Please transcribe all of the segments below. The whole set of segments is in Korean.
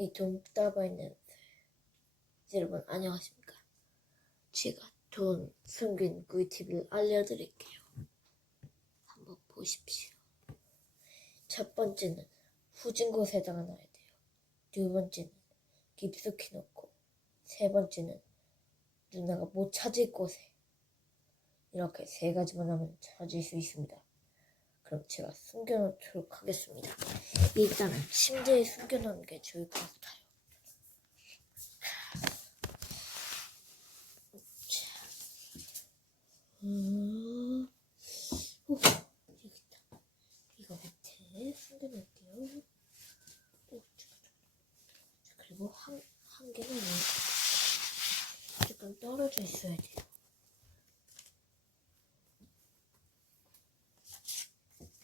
이 돈다발는 여러분 안녕하십니까? 제가 돈 숨긴 꿀팁을 알려드릴게요. 한번 보십시오. 첫 번째는 후진 곳에다가 놔야 돼요. 두 번째는 깊숙이 넣고 세 번째는 누나가 못 찾을 곳에 이렇게 세 가지만 하면 찾을 수 있습니다. 그럼 제가 숨겨놓도록 하겠습니다. 일단은 침대에 숨겨놓는 게 좋을 것 같아요. 자, 음, 오, 여기 있다. 이거 밑에 숨겨놓을게요. 오. 그리고 한, 한 개는 조금 떨어져 있어야 돼요.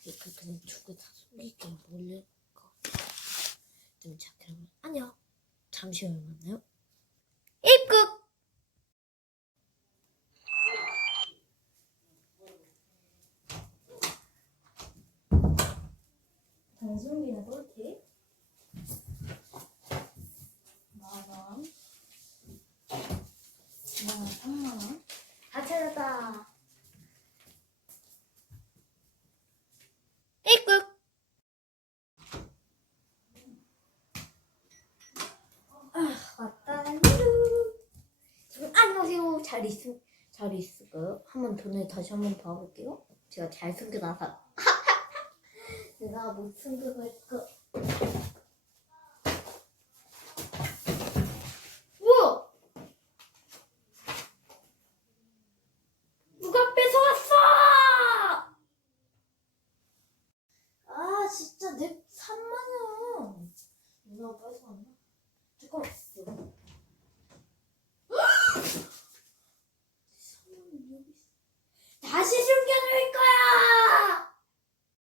이렇게 그냥 두고 다 숨길게요. 몰래 거. 좀 자, 그러면 안녕. 잠시 후에 만나요. 입국! 단순기는 꿀팁 만원 만원 3만원 다 찾았다 입국! 왔다 지금 안녕하세요. 잘 있음 잘 있을까요? 한번 돈을 다시 한번 봐볼게요. 제가 잘 숨겨놔서 내가 못 뺏어왔어? 아 진짜 내 3만 원 누가 뺏어왔나? 잠깐